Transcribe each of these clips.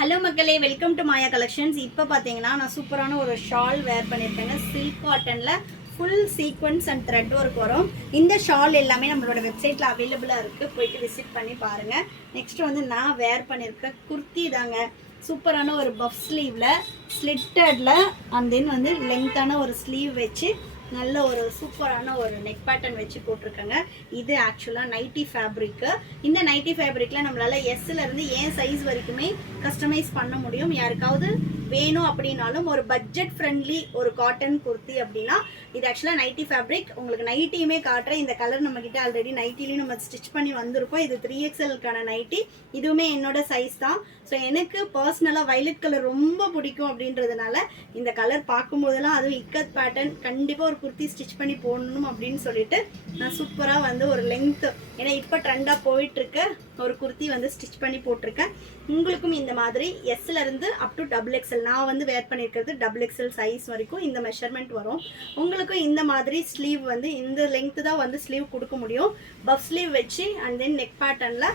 Hello மக்களே, welcome to Maya collections. இப்போ பார்த்தீங்கன்னா நான் சூப்பரான ஒரு ஷால் வேர் பண்ணியிருக்கேங்க. சில்க் காட்டனில் full sequence and thread work வரும். இந்த ஷால் எல்லாமே நம்மளோட வெப்சைட்டில் அவைலபிளாக இருக்குது, போயிட்டு விசிட் பண்ணி பாருங்கள். நெக்ஸ்ட் வந்து நான் வேர் பண்ணியிருக்க குர்த்தி தாங்க. சூப்பரான ஒரு பஃப் ஸ்லீவில் ஸ்லிட்டடில் அண்ட் தென் வந்து லென்த்தான ஒரு ஸ்லீவ் வச்சு நல்ல ஒரு சூப்பரான ஒரு நெக் பேட்டர்ன் வச்சு போட்டிருக்கேங்க. இது ஆக்சுவலாக நைட்டி ஃபேப்ரிக்கு. இந்த நைட்டி ஃபேப்ரிக்கில் நம்மளால் எஸ்லேருந்து ஏன் சைஸ் வரைக்குமே கஸ்டமைஸ் பண்ண முடியும். யாருக்காவது வேணும் அப்படின்னாலும் ஒரு பட்ஜெட் ஃப்ரெண்ட்லி ஒரு காட்டன் குர்த்தி அப்படின்னா இது ஆக்சுவலாக நைட்டி ஃபேப்ரிக். உங்களுக்கு நைட்டியுமே காட்டுறேன். இந்த கலர் நம்மக்கிட்ட ஆல்ரெடி நைட்டிலையும் நம்ம ஸ்டிச் பண்ணி வந்திருக்கோம். இது 3XLக்கான நைட்டி. இதுவுமே என்னோட சைஸ் தான். ஸோ எனக்கு பர்சனலாக வைலட் கலர் ரொம்ப பிடிக்கும் அப்படின்றதுனால இந்த கலர் பார்க்கும்போதெல்லாம் அதுவும் இக்கத் பேட்டர்ன் கண்டிப்பாக ஒரு குர்த்தி ஸ்டிச் பண்ணி போடணும் அப்படின்னு சொல்லிட்டு நான் சூப்பராக வந்து ஒரு லென்த்து, ஏன்னா இப்போ ட்ரெண்டாக போயிட்டுருக்க ஒரு குர்த்தி வந்து ஸ்டிச் பண்ணி போட்டிருக்கேன். உங்களுக்கும் இந்த மாதிரி எஸ்லேருந்து அப் டு XXL, நான் வந்து வேர் பண்ணியிருக்கிறது XXL சைஸ் வரைக்கும் இந்த மெஷர்மெண்ட் வரும். உங்களுக்கும் இந்த மாதிரி ஸ்லீவ் வந்து இந்த லெங்க்த்து தான் வந்து ஸ்லீவ் கொடுக்க முடியும். பஃப் ஸ்லீவ் வச்சு அண்ட் தென் நெக் பேட்டர்னில்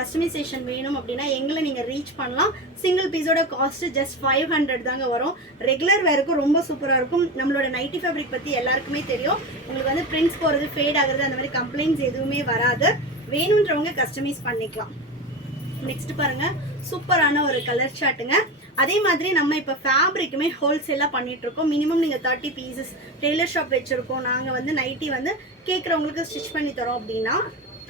கஸ்டமைசேஷன் வேணும் அப்படின்னா எங்களை நீங்கள் ரீச் பண்ணலாம். சிங்கிள் பீஸோட காஸ்ட்டு ஜஸ்ட் 500 தாங்க வரும். ரெகுலர் வேருக்கும் ரொம்ப சூப்பராக இருக்கும். நம்மளோட நைட்டி ஃபேப்ரிக் பற்றி எல்லாருக்குமே தெரியும். உங்களுக்கு வந்து பிரிண்ட்ஸ் போகிறது, ஃபேட் ஆகுறது, அந்த மாதிரி கம்ப்ளைண்ட்ஸ் எதுவுமே வராது. வேணுன்றவங்க கஸ்டமைஸ் பண்ணிக்கலாம். நெக்ஸ்ட் பாருங்க, சூப்பரான ஒரு கலர் சார்ட்டுங்க. அதே மாதிரி நம்ம இப்போ ஃபேப்ரிக்குமே ஹோல்சேலாக பண்ணிட்டு இருக்கோம். மினிமம் நீங்கள் 30 பீசஸ் டெய்லர் ஷாப் வச்சுருக்கோம். நாங்கள் வந்து நைட்டி வந்து கேட்குறவங்களுக்கு ஸ்டிச் பண்ணி தரோம் அப்படின்னா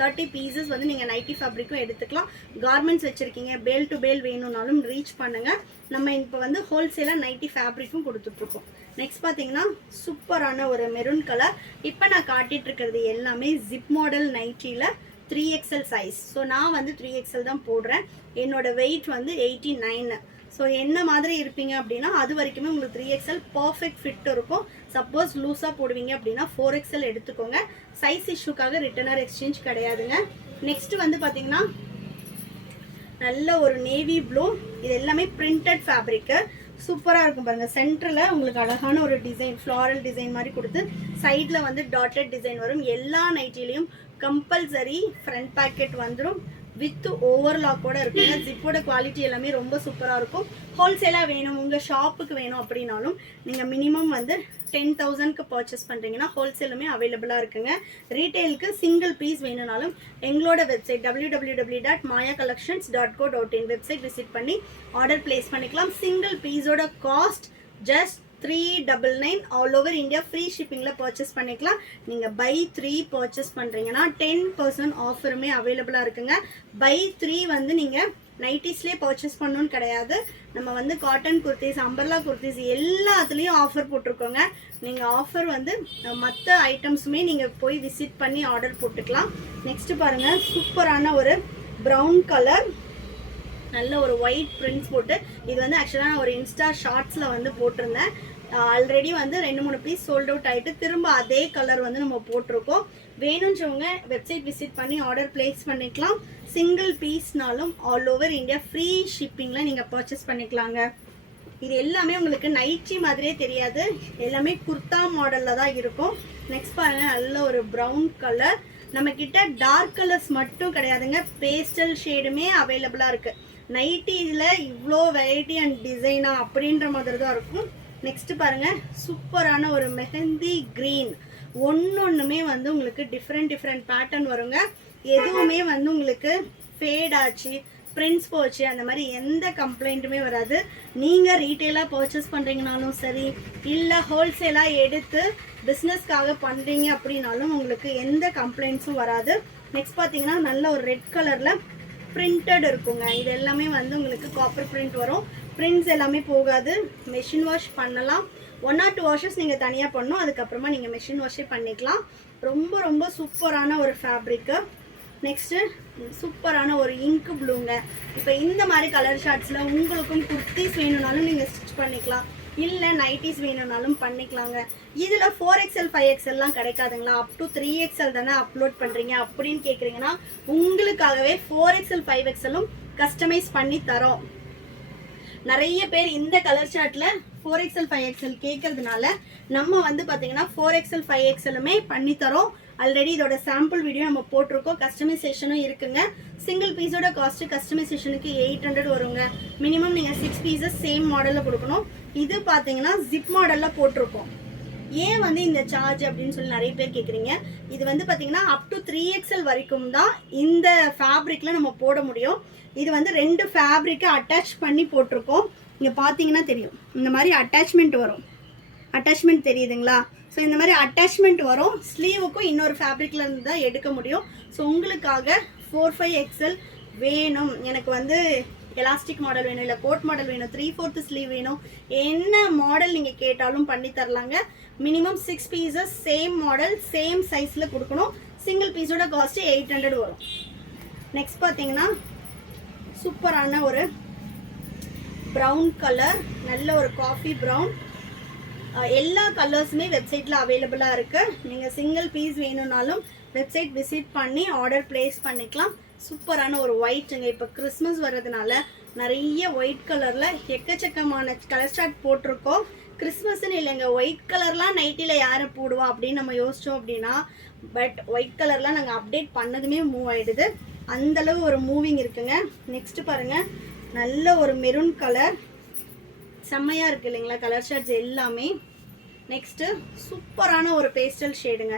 30 பீசஸ் வந்து நீங்கள் நைட்டி ஃபேப்ரிக்கும் எடுத்துக்கலாம். கார்மெண்ட்ஸ் வச்சுருக்கீங்க, பேல் டு பேல் வேணும்னாலும் ரீச் பண்ணுங்கள். நம்ம இப்போ வந்து ஹோல்சேலாக நைட்டி ஃபேப்ரிக்கும் கொடுத்துட்ருக்கோம். நெக்ஸ்ட் பார்த்தீங்கன்னா சூப்பரான ஒரு மெரூன் கலர். இப்போ நான் காட்டிகிட்டு இருக்கிறது எல்லாமே ஜிப் மாடல் நைட்டியில் 3XL சைஸ். ஸோ நான் வந்து 3XL தான் போடுறேன். என்னோட வெயிட் வந்து 89. ஸோ என்ன மாதிரி இருப்பீங்க அப்படின்னா அது வரைக்குமே உங்களுக்கு 3XL பர்ஃபெக்ட் ஃபிட் இருக்கும். சப்போஸ் லூஸாக போடுவீங்க அப்படின்னா 4XL எடுத்துக்கோங்க. சைஸ் இஷ்யூக்காக ரிட்டர்னர் எக்ஸ்சேஞ்ச் கிடையாதுங்க. நெக்ஸ்ட் வந்து பார்த்தீங்கன்னா நல்ல ஒரு நேவி ப்ளூ. இது எல்லாமே பிரிண்டட் ஃபேப்ரிக்கு. சூப்பராக இருக்கும் பாருங்கள். சென்டரில் உங்களுக்கு அழகான ஒரு டிசைன், ஃப்ளாரல் டிசைன் மாதிரி கொடுத்து சைடில் வந்து டாட்டட் டிசைன் வரும். எல்லா நைட்டிலையும் கம்பல்சரி ஃப்ரண்ட் பேக்கெட் வந்துடும் வித் ஓவர்லாக்கோட இருக்குங்க. ஜிப்போட குவாலிட்டி எல்லாமே ரொம்ப சூப்பராக இருக்கும். ஹோல்சேலாக வேணும், உங்கள் ஷாப்புக்கு வேணும் அப்படின்னாலும் நீங்கள் மினிமம் வந்து 10,000க்கு பர்ச்சேஸ் பண்ணுறீங்கன்னா ஹோல்சேலுமே அவைலபிளாக இருக்குங்க. ரீட்டெயிலுக்கு சிங்கிள் பீஸ் வேணும்னாலும் எங்களோட வெப்சைட் www.mayacollections.co.in வெப்சைட் விசிட் பண்ணி ஆர்டர் பிளேஸ் பண்ணிக்கலாம். சிங்கிள் பீஸோட cost just 399. All over India free ஷிப்பிங்கில் பர்ச்சேஸ் பண்ணிக்கலாம். நீங்கள் பை 3 பர்ச்சேஸ் பண்ணுறீங்கன்னா 10% ஆஃபருமே அவைலபிளாக இருக்குங்க. பை 3 வந்து நீங்கள் நைட்டிஸ்லேயே பர்ச்சேஸ் பண்ணணும்னு கிடையாது. நம்ம வந்து காட்டன் குர்த்திஸ், அம்பர்லா குர்த்திஸ் எல்லாத்துலேயும் ஆஃபர் போட்டிருக்கோங்க. நீங்கள் ஆஃபர் வந்து மற்ற ஐட்டம்ஸுமே நீங்கள் போய் விசிட் பண்ணி ஆர்டர் போட்டுக்கலாம். நெக்ஸ்ட்டு பாருங்கள், சூப்பரான ஒரு ப்ரௌன் கலர், நல்ல ஒரு ஒயிட் பிரிண்ட்ஸ் போட்டு. இது வந்து ஆக்சுவலாக நான் ஒரு இன்ஸ்டா ஷார்ட்ஸில் வந்து போட்டிருந்தேன். ஆல்ரெடி வந்து 2-3 பீஸ் சோல்ட் அவுட் ஆகிட்டு திரும்ப அதே கலர் வந்து நம்ம போட்டிருக்கோம். வேணுன்றவங்க வெப்சைட் விசிட் பண்ணி ஆர்டர் பிளேஸ் பண்ணிக்கலாம். சிங்கிள் பீஸ்னாலும் ஆல் ஓவர் இந்தியா ஃப்ரீ ஷிப்பிங்கில் நீங்கள் பர்ச்சேஸ் பண்ணிக்கலாங்க. இது எல்லாமே உங்களுக்கு நைட்டி மாதிரியே தெரியாது, எல்லாமே குர்தா மாடலில் தான் இருக்கும். நெக்ஸ்ட் பாருங்கள், நல்ல ஒரு ப்ரௌன் கலர். நம்மக்கிட்ட டார்க் கலர்ஸ் மட்டும் கிடையாதுங்க, பேஸ்டல் ஷேடுமே அவைலபிளாக இருக்குது. நைட்டியில் இவ்வளோ வெரைட்டி அண்ட் டிசைனா அப்படின்ற மாதிரி தான் இருக்கும். நெக்ஸ்ட் பாருங்கள், சூப்பரான ஒரு மெஹந்தி க்ரீன். ஒன்றுமே வந்து உங்களுக்கு டிஃப்ரெண்ட் பேட்டர்ன் வருங்க. எதுவுமே வந்து உங்களுக்கு ஃபேட் ஆச்சு, பிரிண்ட்ஸ் போச்சு, அந்த மாதிரி எந்த கம்ப்ளைண்ட்டுமே வராது. நீங்கள் ரீட்டெயிலாக பர்ச்சேஸ் பண்ணுறீங்கனாலும் சரி, இல்லை ஹோல்சேலாக எடுத்து பிஸ்னஸ்க்காக பண்ணுறீங்க அப்படின்னாலும் உங்களுக்கு எந்த கம்ப்ளைண்ட்ஸும் வராது. நெக்ஸ்ட் பார்த்தீங்கன்னா நல்ல ஒரு ரெட் கலரில் பிரிண்டட் இருக்குங்க. இது எல்லாமே வந்து உங்களுக்கு காப்பர் பிரிண்ட் வரும். பிரிண்ட்ஸ் எல்லாமே போகாது. மெஷின் வாஷ் பண்ணலாம். 1 or 2 வாஷஸ் நீங்கள் தனியாக பண்ணணும், அதுக்கப்புறமா நீங்கள் மெஷின் வாஷே பண்ணிக்கலாம். ரொம்ப சூப்பரான ஒரு ஃபேப்ரிக்கு. நெக்ஸ்ட்டு சூப்பரான ஒரு இங்க் ப்ளூங்க. இப்போ இந்த மாதிரி கலர் ஷார்ட்ஸில் உங்களுக்கும் குர்த்திஸ் வேணும்னாலும் நீங்கள் ஸ்டிச் பண்ணிக்கலாம், இல்லை நைட்டிஸ் வேணும்னாலும் பண்ணிக்கலாங்க. இதில் 4XL 5XLலாம் கிடைக்காதுங்களா? அப் டு 3XL தானே அப்லோட் பண்ணுறீங்க அப்படின்னு கேட்குறீங்கன்னா உங்களுக்காகவே 4XL 5XLம் கஸ்டமைஸ் பண்ணி தரோம். நிறைய பேர் இந்த கலர் சார்ட்டில் 4XL 5XL கேட்கறதுனால நம்ம வந்து பார்த்தீங்கன்னா 4XL 5XLமே பண்ணி தரோம். ஆல்ரெடி இதோட சாம்பிள் வீடியோ நம்ம போட்டிருக்கோம். கஸ்டமைசேஷனும் இருக்குங்க. சிங்கிள் பீஸோட காஸ்ட் கஸ்டமைசேஷனுக்கு 800 வருங்க. மினிமம் நீங்கள் 6 பீசஸ் சேம் மாடலில் கொடுக்கணும். இது பார்த்தீங்கன்னா ஜிப் மாடலில் போட்டிருக்கோம். ஏன் வந்து இந்த சார்ஜ் அப்படின்னு சொல்லி நிறைய பேர் கேட்குறீங்க. இது வந்து பார்த்தீங்கன்னா அப் டு 3XL வரைக்கும் தான் இந்த ஃபேப்ரிக்கில் நம்ம போட முடியும். இது வந்து 2 ஃபேப்ரிக்கை அட்டாச் பண்ணி போட்டிருக்கோம். இங்கே பார்த்தீங்கன்னா தெரியும், இந்த மாதிரி அட்டாச்மெண்ட் வரும். அட்டாச்மெண்ட் தெரியுதுங்களா? ஸோ இந்த மாதிரி அட்டாச்மெண்ட் வரும். ஸ்லீவுக்கும் இன்னொரு ஃபேப்ரிக்கில் இருந்து தான் எடுக்க முடியும். ஸோ உங்களுக்காக 4-5XL வேணும், எனக்கு வந்து எலாஸ்டிக் மாடல் வேணும், இல்லை கோட் மாடல் வேணும், 3/4 ஸ்லீவ் வேணும், என்ன மாடல் நீங்கள் கேட்டாலும் பண்ணி தரலாங்க. Minimum 6 pieces same model same சைஸில் கொடுக்கணும். சிங்கிள் பீஸோட காஸ்ட்டு 800 வரும். நெக்ஸ்ட் பார்த்தீங்கன்னா சூப்பரான ஒரு ப்ரௌன் கலர், நல்ல ஒரு காஃபி ப்ரௌன். எல்லா கலர்ஸுமே வெப்சைட்டில் அவைலபிளாக இருக்குது. நீங்கள் சிங்கிள் பீஸ் வேணும்னாலும் வெப்சைட் விசிட் பண்ணி ஆர்டர் ப்ளேஸ் பண்ணிக்கலாம். சூப்பரான ஒரு ஒயிட்டுங்க. இப்போ கிறிஸ்மஸ் வர்றதுனால நிறைய ஒயிட் கலரில் எக்கச்சக்கமான கலர் சார்ட் போட்டிருக்கோம். கிறிஸ்மஸ்ன்னு இல்லைங்க, ஒயிட் கலர்லாம் நைட்டியில் யாரை போடுவா அப்படின்னு நம்ம யோசித்தோம் அப்படின்னா, பட் ஒயிட் கலர்லாம் நாங்கள் அப்டேட் பண்ணதுமே மூவ் ஆகிடுது. அந்தளவு ஒரு மூவிங் இருக்குங்க. நெக்ஸ்ட்டு பாருங்கள், நல்ல ஒரு மெரூன் கலர், செம்மையாக இருக்குது இல்லைங்களா கலர் ஷேட்ஸ் எல்லாமே. நெக்ஸ்ட்டு சூப்பரான ஒரு பேஸ்டல் ஷேடுங்க,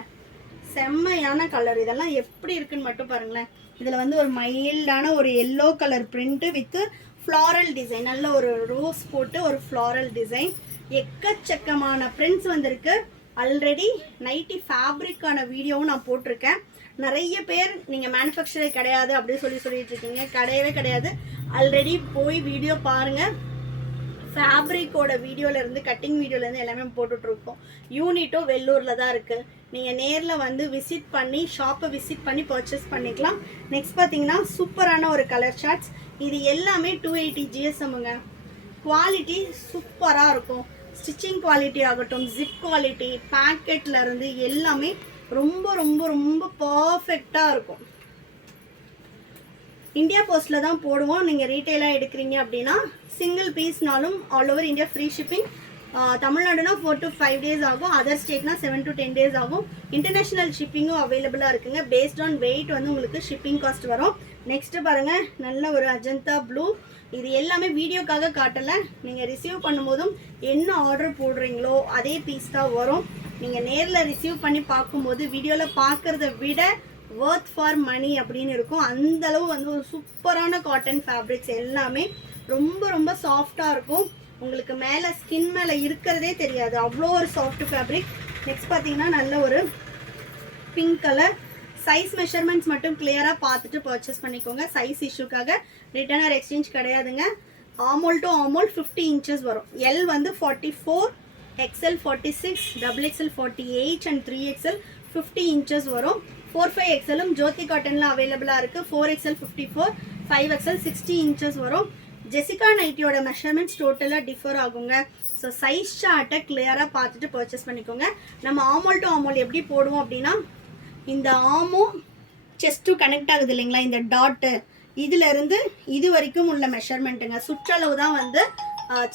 செம்மையான கலர். இதெல்லாம் எப்படி இருக்குன்னு மட்டும் பாருங்களேன். இதில் வந்து ஒரு மைல்டான ஒரு yellow colour print with floral design, நல்ல ஒரு ரோஸ் போட்டு ஒரு ஃப்ளாரல் டிசைன். எக்கச்சக்கமான பிரிண்ட்ஸ் வந்திருக்கு. ஆல்ரெடி நைட்டி ஃபேப்ரிக்கான வீடியோவும் நான் போட்டிருக்கேன். நிறைய பேர் நீங்கள் மேனுஃபேக்சரர் கிடையாது அப்படின்னு சொல்லிட்டு இருக்கீங்க. கிடையவே கிடையாது. ஆல்ரெடி போய் வீடியோ பாருங்கள். ஃபேப்ரிக்கோட வீடியோலேருந்து கட்டிங் வீடியோலேருந்து எல்லாமே போட்டுட்ருக்கோம். யூனிட்டோ வெள்ளூரில் தான் இருக்குது. நீங்கள் நேரில் வந்து விசிட் பண்ணி ஷாப்பை விசிட் பண்ணி பர்ச்சேஸ் பண்ணிக்கலாம். நெக்ஸ்ட் பார்த்தீங்கன்னா சூப்பரான ஒரு கலர் சார்ட்ஸ். இது எல்லாமே 280 GSMங்க. குவாலிட்டி சூப்பராக இருக்கும். ஸ்டிச்சிங் குவாலிட்டி ஆகட்டும், ஜிப் குவாலிட்டி, பேக்கெட்லேருந்து எல்லாமே ரொம்ப ரொம்ப ரொம்ப பர்ஃபெக்டாக இருக்கும். இந்தியா போஸ்ட்டில் தான் போடுவோம். நீங்கள் ரீட்டெயிலாக எடுக்கிறீங்க அப்படின்னா சிங்கிள் பீஸ்னாலும் all over India free shipping. தமிழ்நாடுனா 4 to 5 days ஆகும். அதர் ஸ்டேட்னா 7 to 10 days ஆகும். இன்டர்நேஷ்னல் ஷிப்பிங்கும் அவைலபிளாக இருக்குங்க. பேஸ்ட் ஆன் வெயிட் வந்து உங்களுக்கு ஷிப்பிங் காஸ்ட் வரும். நெக்ஸ்ட்டு பாருங்கள், நல்ல ஒரு அஜந்தா ப்ளூ. இது எல்லாமே வீடியோக்காக காட்டலை. நீங்கள் ரிசீவ் பண்ணும்போதும் என்ன ஆர்டர் போடுறீங்களோ அதே பீஸ் தான் வரும். நீங்கள் நேரில் ரிசீவ் பண்ணி பார்க்கும்போது வீடியோவில் பார்க்குறத விட ஒர்த் ஃபார் மணி அப்படின்னு இருக்கும். அந்தளவு வந்து ஒரு சூப்பரான காட்டன் ஃபேப்ரிக்ஸ் எல்லாமே ரொம்ப ரொம்ப சாஃப்டாக இருக்கும். உங்களுக்கு மேலே ஸ்கின் மேலே இருக்கிறதே தெரியாது, அவ்வளோ ஒரு சாஃப்ட் ஃபேப்ரிக். நெக்ஸ்ட் பார்த்தீங்கன்னா நல்ல ஒரு பிங்க் கலர். சைஸ் மெஷர்மெண்ட்ஸ் மட்டும் கிளியராக பார்த்துட்டு பர்ச்சேஸ் பண்ணிக்கோங்க. சைஸ் இஷ்யூக்காக ரிட்டர்ன் ஆர் எக்ஸ்சேஞ்ச் கிடையாதுங்க. ஆமோல் டு ஆமோல் 50 inches வரும். எல் வந்து 44, XL 46, XXL 48 and 3XL 50 inches வரும். 4-5XLம் ஜோதி காட்டனில் அவைலபிளாக இருக்குது. 4XL 54, 5XL 60 inches வரும். ஜெசிகா நைட்டியோட மெஷர்மெண்ட்ஸ் டோட்டலாக டிஃபர் ஆகுங்க. ஸோ சைஸ் சார்ட்டை கிளியராக பார்த்துட்டு பர்ச்சேஸ் பண்ணிக்கோங்க. நம்ம ஆமோல் டு ஆமோல் எப்படி போடுவோம் அப்படின்னா, இந்த ஆமோ செஸ்ட்டு கனெக்ட் ஆகுது இல்லைங்களா, இந்த டாட்டு, இதிலிருந்து இது வரைக்கும் உள்ள மெஷர்மெண்ட்டுங்க. சுற்றளவு தான் வந்து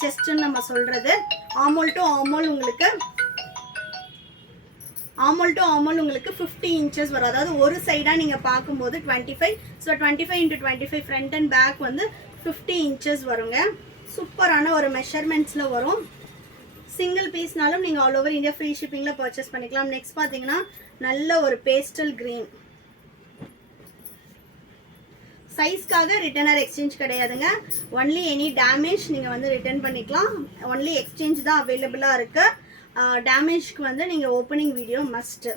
செஸ்ட்டுன்னு நம்ம சொல்கிறது. ஆமோல் டு ஆமோல் உங்களுக்கு 50 inches வரும். அதாவது ஒரு சைடாக நீங்கள் பார்க்கும்போது 25. So 25 into 25 front and back வந்து 50 inches வருங்க. சூப்பரான ஒரு மெஷர்மெண்ட்ஸில் வரும். சிங்கிள் பீஸ்னாலும் நீங்கள் ஆல் ஓவர் இந்தியா ஃப்ரீ ஷிப்பிங்கில் பர்ச்சேஸ் பண்ணிக்கலாம். நெக்ஸ்ட் பார்த்தீங்கன்னா நல்ல ஒரு பேஸ்டல் க்ரீன். சைஸ்க்காக ரிட்டர்ன் ஆர் எக்ஸ்சேஞ்ச் கிடையாதுங்க. ஒன்லி எனி டேமேஜ் நீங்கள் வந்து ரிட்டர்ன் பண்ணிக்கலாம். ஒன்லி எக்ஸ்சேஞ்ச் தான் அவைலபிளாக இருக்குது. டேமேஜ்க்கு வந்து நீங்கள் opening video must.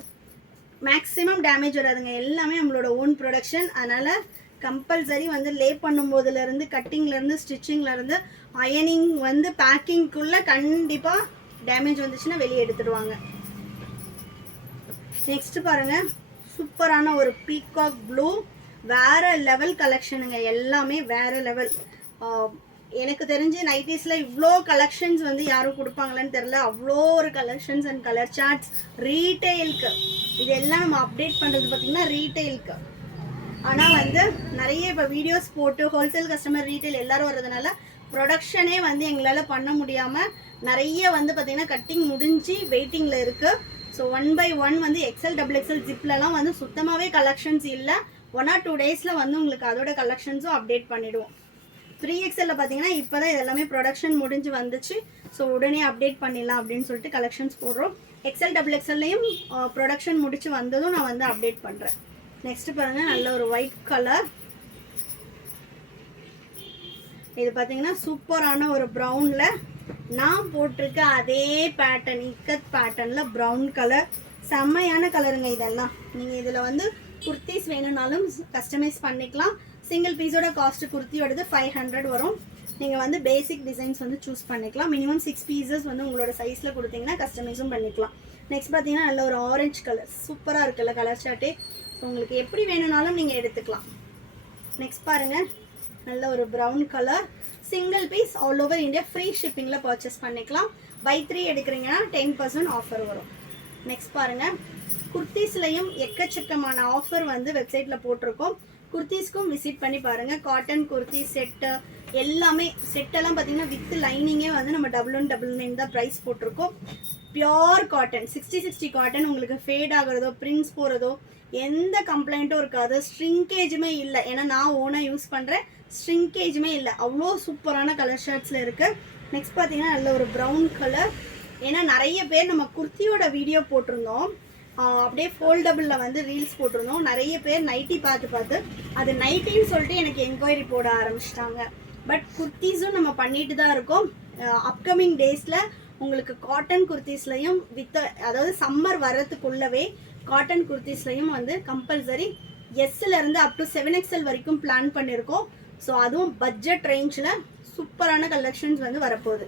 Maximum damage வராதுங்க, எல்லாமே நம்மளோட ஓன் ப்ரொடக்ஷன். அதனால் கம்பல்சரி வந்து லே பண்ணும்போதுலேருந்து கட்டிங்லேருந்து ஸ்டிச்சிங்லேருந்து அயனிங் வந்து பேக்கிங்குள்ளே கண்டிப்பாக டேமேஜ் வந்துச்சுன்னா வெளியே எடுத்துடுவாங்க. நெக்ஸ்ட்டு பாருங்கள், சூப்பரான ஒரு பீகாக் ப்ளூ. வேறு லெவல் கலெக்ஷனுங்க, எல்லாமே வேறு லெவல். எனக்கு தெரிஞ்சு நைட்டிஸில் இவ்வளோ கலெக்ஷன்ஸ் வந்து யாரும் கொடுப்பாங்களான்னு தெரில. அவ்வளோ ஒரு கலெக்ஷன்ஸ் அண்ட் கலர் சார்ட்ஸ் ரீட்டெயிலுக்கு. இதெல்லாம் நம்ம அப்டேட் பண்ணுறது பார்த்திங்கன்னா ரீட்டெயிலுக்கு. ஆனால் வந்து நிறைய இப்போ வீடியோஸ் போட்டு ஹோல்சேல் கஸ்டமர் ரீட்டெயில் எல்லோரும் வர்றதுனால ப்ரொடக்ஷனே வந்து எங்களால் பண்ண முடியாமல் நிறைய வந்து பார்த்திங்கன்னா கட்டிங் முடிஞ்சு வெயிட்டிங்கில் இருக்குது. ஸோ 1 by 1 வந்து எக்ஸல் டபுள் எக்ஸல் ஜிப்லலாம் வந்து சுத்தமாகவே கலெக்ஷன்ஸ் இல்லை. 1 or 2 டேஸில் வந்து உங்களுக்கு அதோட கலெக்ஷன்ஸும் அப்டேட் பண்ணிவிடுவோம். 3XL பார்த்தீங்கன்னா இப்போ தான் இதெல்லாமே ப்ரொடக்ஷன் முடிஞ்சு வந்துச்சு. ஸோ உடனே அப்டேட் பண்ணிடலாம் அப்படின்னு சொல்லிட்டு கலெக்ஷன்ஸ் போடுறோம். எக்ஸல் டபுள் எக்ஸல்லையும் ப்ரொடக்ஷன் முடிச்சு வந்ததும் நான் வந்து அப்டேட் பண்ணுறேன். நெக்ஸ்ட் பாருங்கள், நல்ல ஒரு ஒயிட் கலர். இது பார்த்தீங்கன்னா சூப்பரான ஒரு ப்ரௌனில் நான் போட்டிருக்க அதே பேட்டர்ன், இக்கத் பேட்டர்னில் ப்ரௌன் கலர். செம்மையான கலருங்க இதெல்லாம். நீங்கள் இதில் வந்து குர்த்திஸ் வேணும்னாலும் கஸ்டமைஸ் பண்ணிக்கலாம். சிங்கிள் பீஸோட காஸ்ட் குர்த்தியோடது 500 வரும். நீங்கள் வந்து பேசிக் டிசைன்ஸ் வந்து சூஸ் பண்ணிக்கலாம். மினிமம் 6 பீசஸ் வந்து உங்களோட சைஸில் கொடுத்தீங்கன்னா கஸ்டமைஸும் பண்ணிக்கலாம். நெக்ஸ்ட் பார்த்தீங்கன்னா நல்ல ஒரு ஆரஞ்சு கலர், சூப்பராக இருக்குல்ல கலர் சார்ட்டே. உங்களுக்கு எப்படி வேணும்னாலும் நீங்கள் எடுத்துக்கலாம். நெக்ஸ்ட் பாருங்கள், நல்ல ஒரு brown colour. Single piece all over India free ஷிப்பிங்கில் பர்ச்சேஸ் பண்ணிக்கலாம். பை 3 எடுக்கிறீங்கன்னா 10% ஆஃபர் வரும். நெக்ஸ்ட் பாருங்கள், குர்த்திஸ்லையும் எக்கச்சக்கமான ஆஃபர் வந்து வெப்சைட்டில் போட்டிருக்கோம். குர்த்திஸ்க்கும் விசிட் பண்ணி பாருங்கள். காட்டன் குர்த்தி செட்டு எல்லாமே, செட்டெல்லாம் பார்த்தீங்கன்னா வித் லைனிங்கே வந்து நம்ம 1199 தான் ப்ரைஸ் போட்டிருக்கோம். Pure cotton 60 cotton. உங்களுக்கு ஃபேட் ஆகிறதோ பிரிண்ட்ஸ் போகிறதோ எந்த கம்ப்ளைண்ட்டும் இருக்காது. ஸ்ட்ரிங்கேஜுமே இல்லை, ஏன்னா நான் ஓனாக யூஸ் பண்ணுறேன். ஸ்ட்ரிங்கேஜுமே இல்லை, அவ்வளோ சூப்பரான கலர் ஷர்ட்ஸில் இருக்குது. நெக்ஸ்ட் பார்த்தீங்கன்னா நல்ல ஒரு ப்ரௌன் கலர். ஏன்னா நிறைய பேர் நம்ம குர்த்தியோட வீடியோ போட்டிருந்தோம், அப்படியே ஃபோல்டபுளில் வந்து ரீல்ஸ் போட்டிருந்தோம். நிறைய பேர் நைட்டி பார்த்து அது நைட்டின்னு சொல்லிட்டு எனக்கு என்கொயரி போட ஆரம்பிச்சிட்டாங்க. பட் குர்த்திஸும் நம்ம பண்ணிட்டு தான் இருக்கோம். அப்கமிங் டேஸில் உங்களுக்கு காட்டன் குர்த்திஸ்லையும் அதாவது சம்மர் வர்றதுக்குள்ளவே காட்டன் குர்த்திஸ்லையும் வந்து கம்பல்சரி எஸ்லேருந்து அப் டு 7XL வரைக்கும் பிளான் பண்ணியிருக்கோம். ஸோ அதுவும் பட்ஜெட் ரேஞ்சில் சூப்பரான கலெக்ஷன்ஸ் வந்து வரப்போகுது.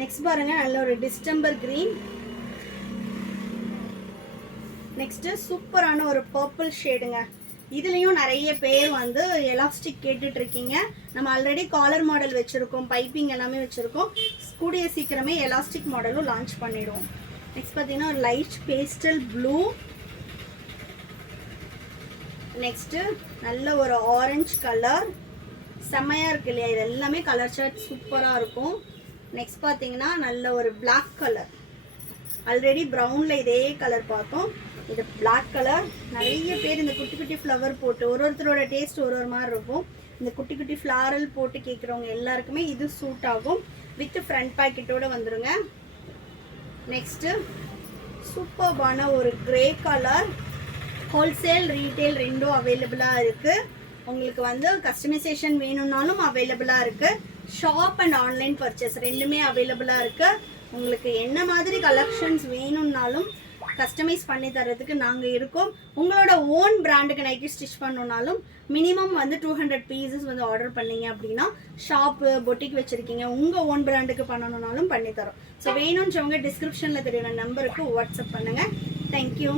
நெக்ஸ்ட் பாருங்கள், நல்ல ஒரு டிஸ்டம்பர் க்ரீன். நெக்ஸ்ட்டு சூப்பரான ஒரு பர்பிள் ஷேடுங்க. இதுலேயும் நிறைய பேர் வந்து எலாஸ்டிக் கேட்டுட்ருக்கீங்க. நம்ம ஆல்ரெடி காலர் மாடல் வச்சுருக்கோம், பைப்பிங் எல்லாமே வச்சுருக்கோம். கூடிய சீக்கிரமே எலாஸ்டிக் மாடலும் லான்ச் பண்ணிவிடுவோம். நெக்ஸ்ட் பார்த்தீங்கன்னா ஒரு லைட் பேஸ்டல் ப்ளூ. நெக்ஸ்ட்டு நல்ல ஒரு ஆரஞ்சு கலர், செம்மையாக இருக்கு இல்லையா? இது எல்லாமே கலர் சார்ட் சூப்பராக இருக்கும். நெக்ஸ்ட் பார்த்தீங்கன்னா நல்ல ஒரு பிளாக் கலர். ஆல்ரெடி ப்ரௌனில் இதே கலர் பார்த்தோம், இது பிளாக் கலர். நிறைய பேர் இந்த குட்டி குட்டி ஃப்ளவர் போட்டு, ஒருத்தரோட டேஸ்ட் ஒரு மாதிரி இருக்கும். இந்த குட்டி குட்டி ஃப்ளாரல் போட்டு கேட்குறவங்க எல்லாருக்குமே இது சூட் ஆகும். வித் ஃப்ரண்ட் பாக்கெட்டோடு வந்துடுங்க. நெக்ஸ்ட்டு சூப்பர்பான ஒரு கிரே கலர். ஹோல்சேல் ரீட்டெயில் ரெண்டும் அவைலபிளாக இருக்குது. உங்களுக்கு வந்து கஸ்டமைசேஷன் வேணும்னாலும் அவைலபிளாக இருக்குது. ஷாப் அண்ட் ஆன்லைன் பர்ச்சேஸ் ரெண்டுமே அவைலபிளாக இருக்குது. உங்களுக்கு என்ன மாதிரி கலெக்ஷன்ஸ் வேணும்னாலும் கஸ்டமைஸ் பண்ணி தரதுக்கு நாங்கள் இருக்கோம். உங்களோட ஓன் பிராண்டுக்கு நைட்டி ஸ்டிச் பண்ணணுன்னாலும் மினிமம் வந்து 200 பீசஸ் வந்து ஆர்டர் பண்ணீங்க அப்படின்னா, ஷாப்பு பொட்டிக் வச்சுருக்கீங்க, உங்கள் ஓன் பிராண்டுக்கு பண்ணணுன்னாலும் பண்ணித்தரோம். ஸோ வேணும்ன்றவங்க டிஸ்கிரிப்ஷனில் தெரியுற நம்பருக்கு வாட்ஸ்அப் பண்ணுங்கள். தேங்க்யூ.